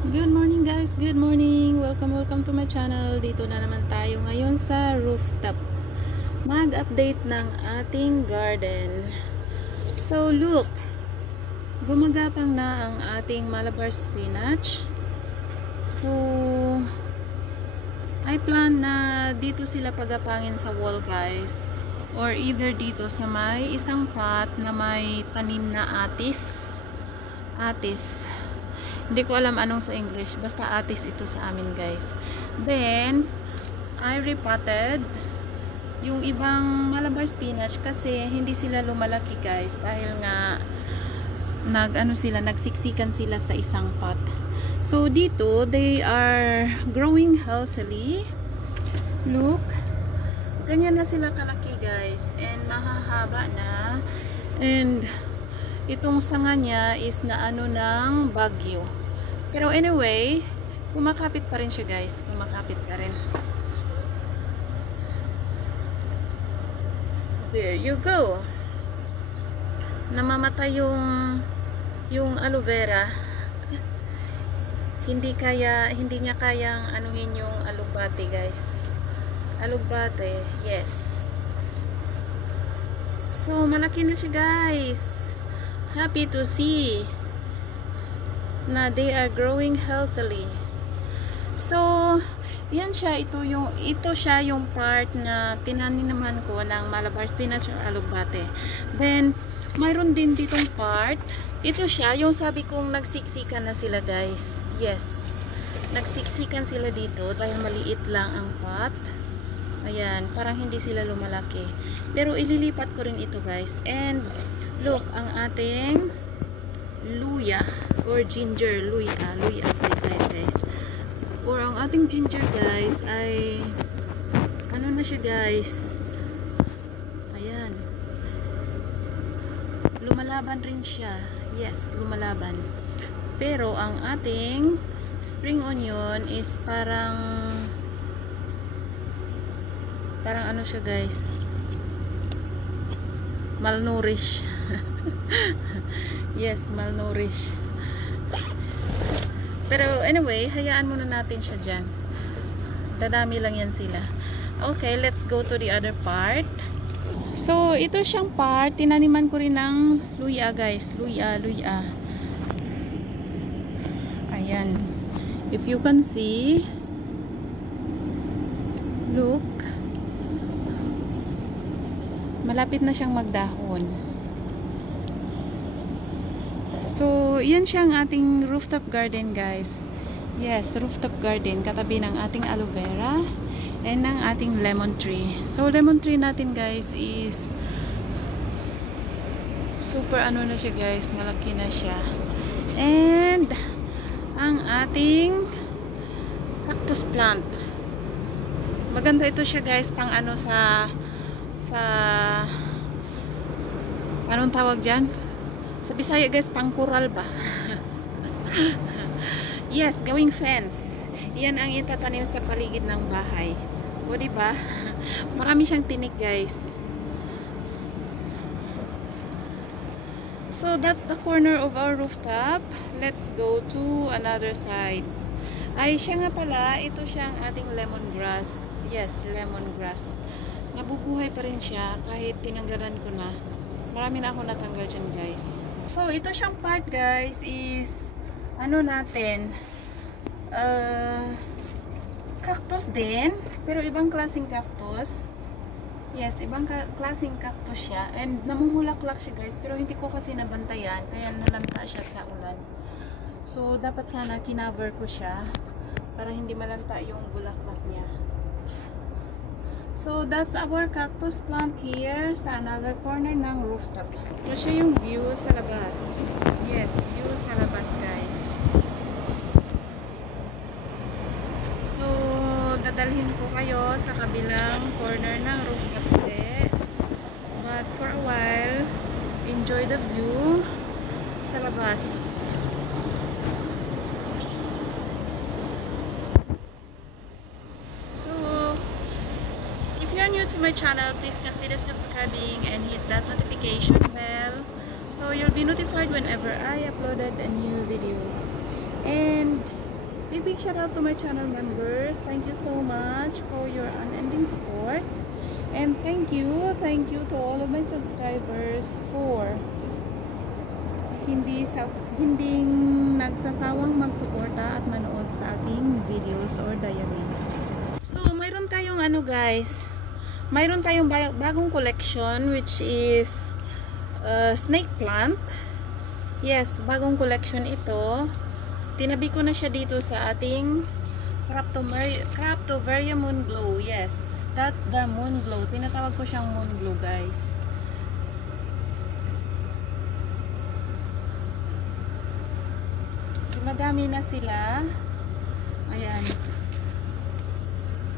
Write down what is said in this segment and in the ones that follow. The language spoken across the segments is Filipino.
Good morning guys, good morning. Welcome to my channel. Dito na naman tayo ngayon sa rooftop. Mag-update ng ating garden. So look, gumagapang na ang ating Malabar spinach. So I plan na dito sila pagapangin sa wall guys. Or either dito sa may isang pot na may tanim na atis. Hindi ko alam anong sa English. Basta atis ito sa amin guys. Then, I repotted yung ibang Malabar spinach kasi hindi sila lumalaki guys. Dahil nga, nagsiksikan sila sa isang pot. So, dito, they are growing healthily. Look. Ganyan na sila kalaki guys. And mahahaba na. And, itong sanga niya is na ng bagyo. Pero anyway, kumakapit pa rin siya guys. Kumakapit pa rin. There you go. Namamatay yung aloe vera. Hindi niya kayang anuhin yung alugbate guys. Alugbate, yes. So, malaki na siya guys. Happy to see na they are growing healthily. So, yan siya. Ito siya yung part na tinanim naman ko ng Malabar spinach or alugbate. Then, mayroon din ditong part. Ito siya, yung sabi kong nagsiksikan na sila guys. Yes. Nagsiksikan sila dito dahil maliit lang ang pot. Ayan, parang hindi sila lumalaki. Pero ililipat ko rin ito guys. And, look, ang ating luya or ginger, luya sa side guys. Or ang ating ginger guys ay ano na siya guys. Ayan. Lumalaban rin siya. Yes, lumalaban. Pero ang ating spring onion is parang ano siya guys. Malnourished. Yes, malnourished. Pero anyway, hayaan muna natin siya dyan. Dadami lang yan sila. Okay, let's go to the other part. So, ito siyang part. Tinaniman ko rin ng luya guys. Luya. Ayan. If you can see, look. Malapit na siyang magdahon. So, yan siyang ating rooftop garden guys. Yes, rooftop garden. Katabi ng ating aloe vera and ng ating lemon tree. So, lemon tree natin guys is super ano na siya guys. Malaki na siya. And, ang ating cactus plant. Maganda ito siya guys pang ano sa anong tawag dyan? Sa Bisaya guys, pang coral ba? Yes, gawing fence. Yan ang itatanim sa paligid ng bahay. O diba? Marami siyang tinik guys. So that's the corner of our rooftop. Let's go to another side. Ay, siya nga pala, ito siyang ating lemongrass. Yes, lemongrass. Nabubuhay pa rin siya kahit tinanggalan ko na. Marami na ako natanggal dyan guys. So, ito siyang part guys is ano natin cactus din. Pero ibang klaseng cactus. Yes, ibang klaseng cactus siya. And namumulaklak siya guys. Pero hindi ko kasi nabantayan. Kaya nalanta siya sa ulan. So, dapat sana kinover ko siya para hindi malanta yung bulaklak niya. So, that's our cactus plant here sa another corner ng rooftop. Ito siya yung view sa labas. Yes, view sa labas guys. So, dadalhin ko kayo sa kabilang corner ng rooftop ulit. But for a while, enjoy the view sa labas. If you're new to my channel, please consider subscribing and hit that notification bell so you'll be notified whenever I uploaded a new video. And shout out to my channel members. Thank you so much for your unending support. And thank you to all of my subscribers for hindi nagsasawang magsuporta at manood sa aking videos or diary. So, mayroon tayong guys, mayroon tayong bagong collection which is snake plant. Yes, bagong collection ito. Tinabi ko na siya dito sa ating Cryptomeria Moon Glow. Yes, that's the Moon Glow. Tinatawag ko siyang Moon Glow, guys. Madami na sila. Ayan.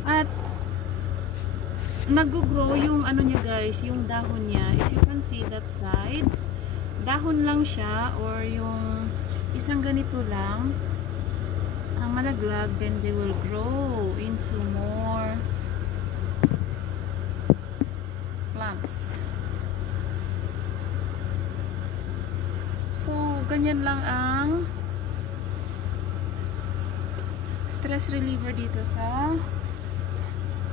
At nag-grow yung niya, guys, yung dahon niya. If you can see that side, dahon lang siya or yung isang ganito lang ang malaglag, then they will grow into more plants. So, ganyan lang ang stress reliever dito sa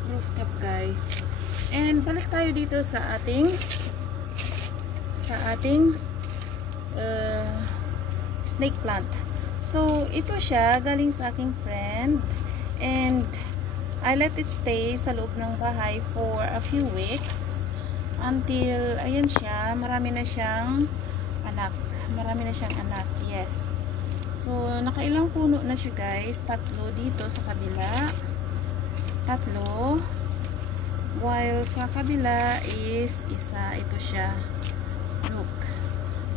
rooftop, guys. And balik tayo dito sa ating snake plant. So ito siya galing sa aking friend, and I let it stay sa loob ng bahay for a few weeks until ayan siya, marami na siyang anak. Yes. So, nakailang puno na siya, guys. 3 dito sa kabila. 3. While sa kabila is isa. Ito siya. Look.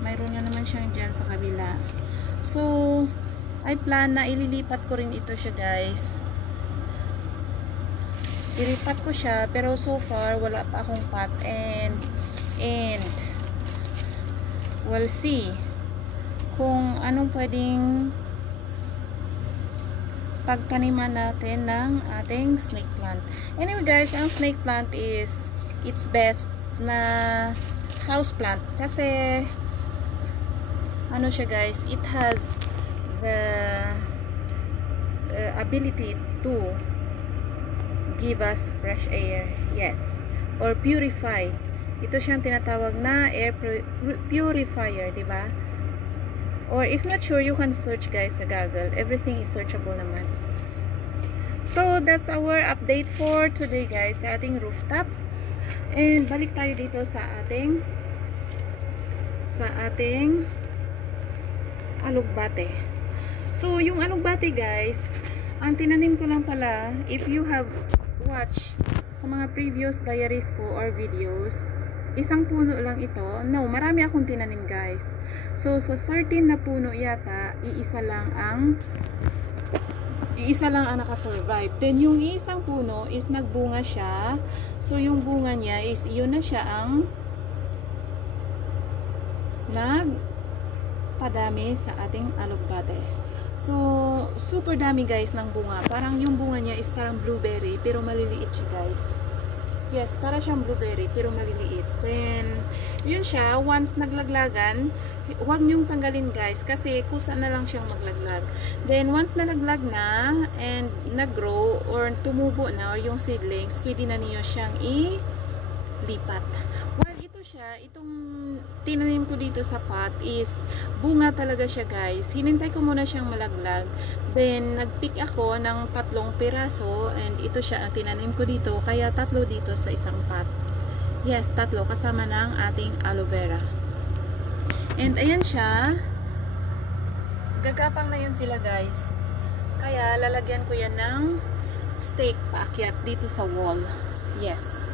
Mayroon na naman siyang dyan sa kabila. So, I plan na ililipat ko rin ito siya, guys. Ilipat ko siya, pero so far, wala pa akong pot. And we'll see kung anong pwedeng pagtaniman natin ng ating snake plant. Anyway, guys, ang snake plant is its best na house plant kasi siya, guys, it has the ability to give us fresh air. Yes, or purify. Ito siyang tinatawag na air purifier, di ba? Or if not sure, you can search, guys, sa Google. Everything is searchable naman. So, that's our update for today, guys, sa ating rooftop. And balik tayo dito sa ating alugbate. So, yung alugbate, guys, ang tinanim ko lang pala, if you have watched sa mga previous diaries ko or videos, isang puno lang ito. No, marami akong tinanim, guys. So, sa 13 na puno yata, iisa lang ang nakasurvive. Then, yung isang puno is nagbunga siya. So, yung bunga niya is, yun na siya ang nagpadami sa ating alugbate. So, super dami, guys, ng bunga. Parang yung bunga niya is parang blueberry, pero maliliit siya, guys. Yes, para siyang blueberry, pero maliliit. Then, yun siya, once naglaglagan, huwag niyong tanggalin, guys, kasi kusa na lang siyang maglaglag. Then, once nalaglag na, and nag-grow, or tumubo na, or yung seedlings, pwede na niyo siyang ilipat. While ito siya, itong tinanim ko dito sa pot is bunga talaga siya, guys. Hinintay ko muna siyang malaglag. Then, nagpick ako ng 3 piraso, and ito siya ang tinanim ko dito, kaya 3 dito sa isang pot. Yes, 3 kasama ng ating aloe vera. And ayan siya. Gagapang na yan sila, guys. Kaya lalagyan ko yan ng stake paakyat dito sa wall. Yes.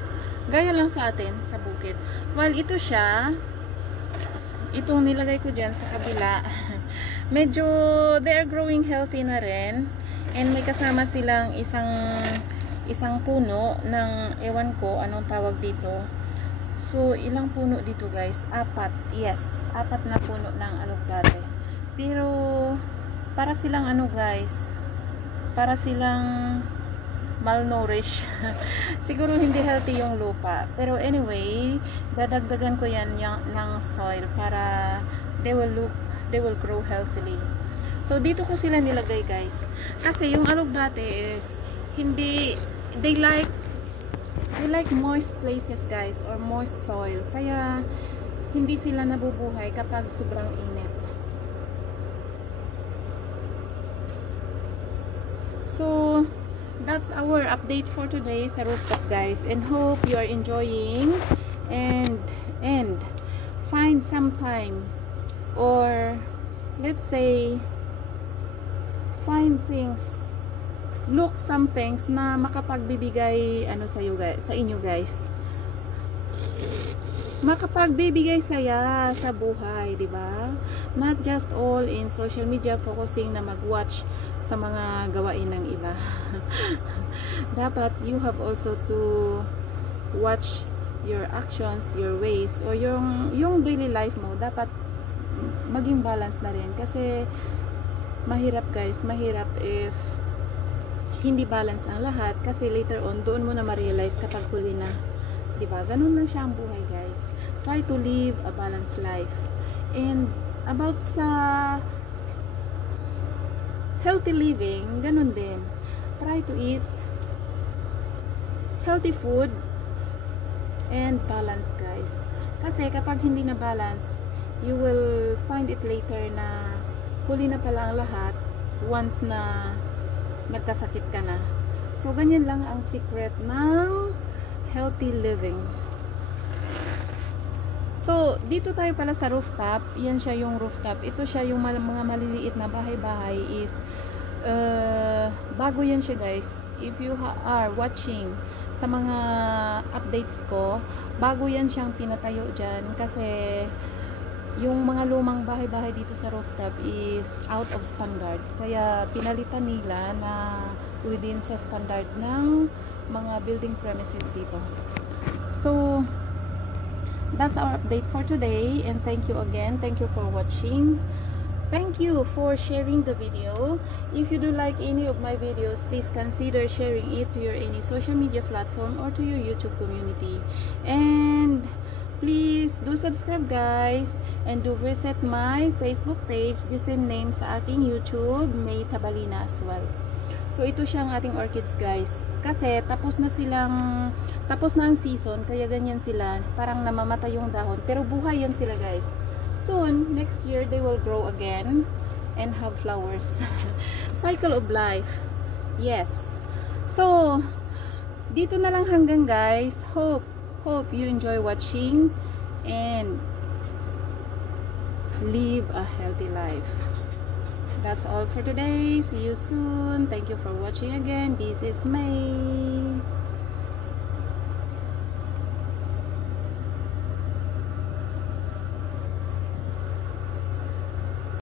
Gaya lang sa atin, sa bukid. While ito siya, itong nilagay ko dyan sa kabila, medyo they are growing healthy na rin. And may kasama silang isang puno ng, ewan ko anong tawag dito. So, ilang puno dito, guys? 4. Yes, 4 na puno ng alugbate. Pero, para silang guys, para silang malnourished. Siguro hindi healthy yung lupa. Pero anyway, dadagdagan ko yan ng soil para they will grow healthily. So dito ko sila nilagay guys. Kasi yung alugbate is hindi, they like moist places guys, or moist soil. Kaya hindi sila nabubuhay kapag sobrang init. So that's our update for today sa rooftop guys, and hope you are enjoying, and find some time, or let's say find things, look some things na makapagbibigay ano sa inyo guys, makapagbibigay saya sa buhay, di ba? Not just all in social media focusing na mag-watch sa mga gawain ng iba. Dapat you have also to watch your actions, your ways, or yung daily life mo. Dapat maging balance na rin, kasi mahirap guys, mahirap if hindi balance ang lahat, kasi later on doon mo na ma-realize kapag huli na. Diba? Ganun lang siya ang buhay guys. Try to live a balanced life. And about sa healthy living, ganun din. Try to eat healthy food and balance guys. Kasi kapag hindi na balance, you will find it later na huli na pala ang lahat once na nagkasakit ka na. So ganyan lang ang secret ng healthy living. So dito tayo pala sa rooftop. Yan siya yung rooftop. Ito siya yung mga maliliit na bahay-bahay is bago yan siya guys. If you are watching sa mga updates ko, bago yan siyang pinatayo dyan, kasi yung mga lumang bahay-bahay dito sa rooftop is out of standard. Kaya pinalitan nila na within sa standard ng mga building premises dito. So that's our update for today, and thank you again. Thank you for watching. Thank you for sharing the video. If you do like any of my videos, please consider sharing it to your any social media platform or to your YouTube community. And please do subscribe guys, and do visit my Facebook page, the same name sa aking YouTube, May Tabalina as well. So ito siyang ating orchids guys, kasi tapos na ang season, kaya ganyan sila, parang namamatay yung dahon, pero buhay yan sila guys. Soon, next year, they will grow again and have flowers. Cycle of life. Yes. So dito na lang hanggang guys. Hope you enjoy watching and live a healthy life. That's all for today. See you soon. Thank you for watching again. This is May.